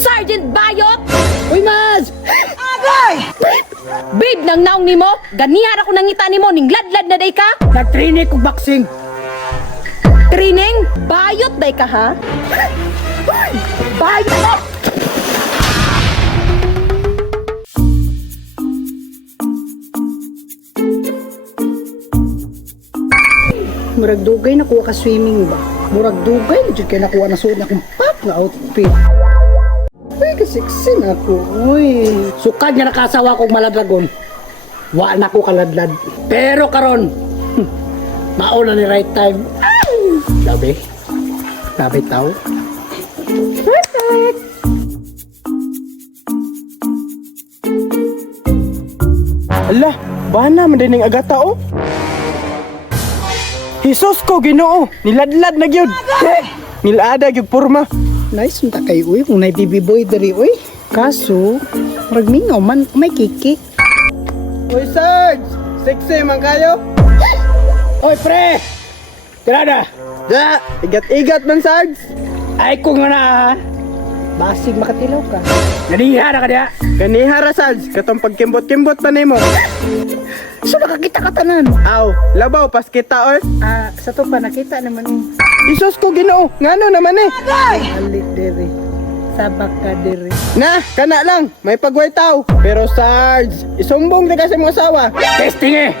Sergeant Bayot! Uy, Maz! Agay! Babe, nang naong nimo, ganihan ako nangita nimo, ning ladlad na day ka? Nag-training ko boxing. Training? Bayot day ka ha? Bayot! Murag dugay nakuha ka swimming ba? Murag dugay na dyan kaya nakuha na suot na akong pop na outfit. Uy, kasiksi na ako. Uy. Sukad nga nakasawa kong maladlagon. Wa na ko kaladlad. Pero karon, mauna ni right time. Labi. Labi tao. Perfect. Ala, bana man din ang agata oh. Hisos ko Ginoo, niladlad na gyud. Nilada gyud porma. Nice unta kay uy kung nay baby boy diri uy. Kaso, murag mingaw man may kiki. Oy Sarge, sexy man kayo. Oy pre! Tirada! Da, igat-igat man Sarge. Ay ko nga na ha. Basig makatilaw ka. Naniha na ka diya. Kanihara Sarge, katong pagkimbot-kimbot pa nimo. So nakakita ka tanan. Aw, labaw pas kita or. Sa to pa nakita naman eh. Hisos ko Ginoo, ngano naman eh. Alit diri. Sabak ka diri. Na, kana lang, may pagwaytaw. Pero Sarge, isumbong di kasi mong asawa. Testing eh.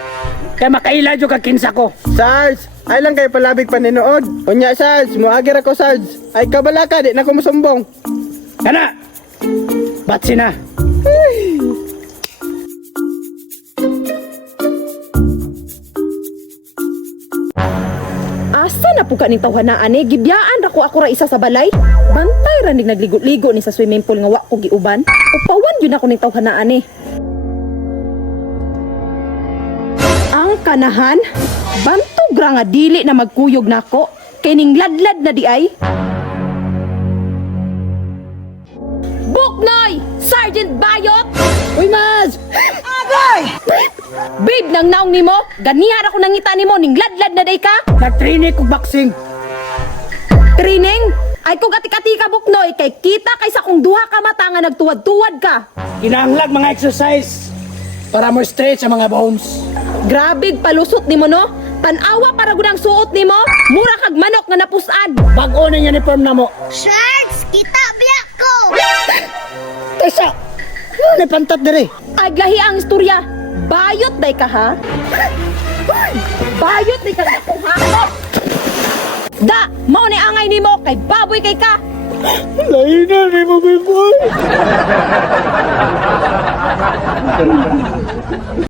Kaya makaila dyo ka kinsa ko. Sarge, ay lang kayo palabig paninood. Unya Sarge, muagir ako Sarge. Ay kabala ka, di na ko musumbong. Kana! Batsi na. Asa na po ka ning tawhanaan eh? Gibyaan ra ko ako ra isa sa balay. Bantay ra ning nagligo-ligo ni sa swimming pool nga wa ko giuban. Upawan yun ako ning tawhanaan eh. Ang kanahan, bantog ra nga dili na magkuyog nako. Kay ning ladlad na di ay. Buknoy! Sergeant Bayot! Uy, Maz! Agay! Babe, nang naong nimo, ganihan ako nangita nimo, ning ladlad na day ka? Nag-training ko boxing. Training? Ay kung ati-ati ka Buknoy, kay kita kaysa kung duha ka mata nga nagtuwad-tuwad ka. Kinahanglag mga exercise para mo stretch ang mga bones. Grabe palusot nimo no? Tanawa para gud ang suot nimo, mura kag manok nga napusan. Bago na yung uniform na mo. Sharks, kita biyak ko! Tesa! Ano pantat diri? Ay gahi ang istorya. Bayot day ka ha? Bayot day ka ha? Da, mao ni angay nimo kay baboy kay ka. Lain na ni mo, boy!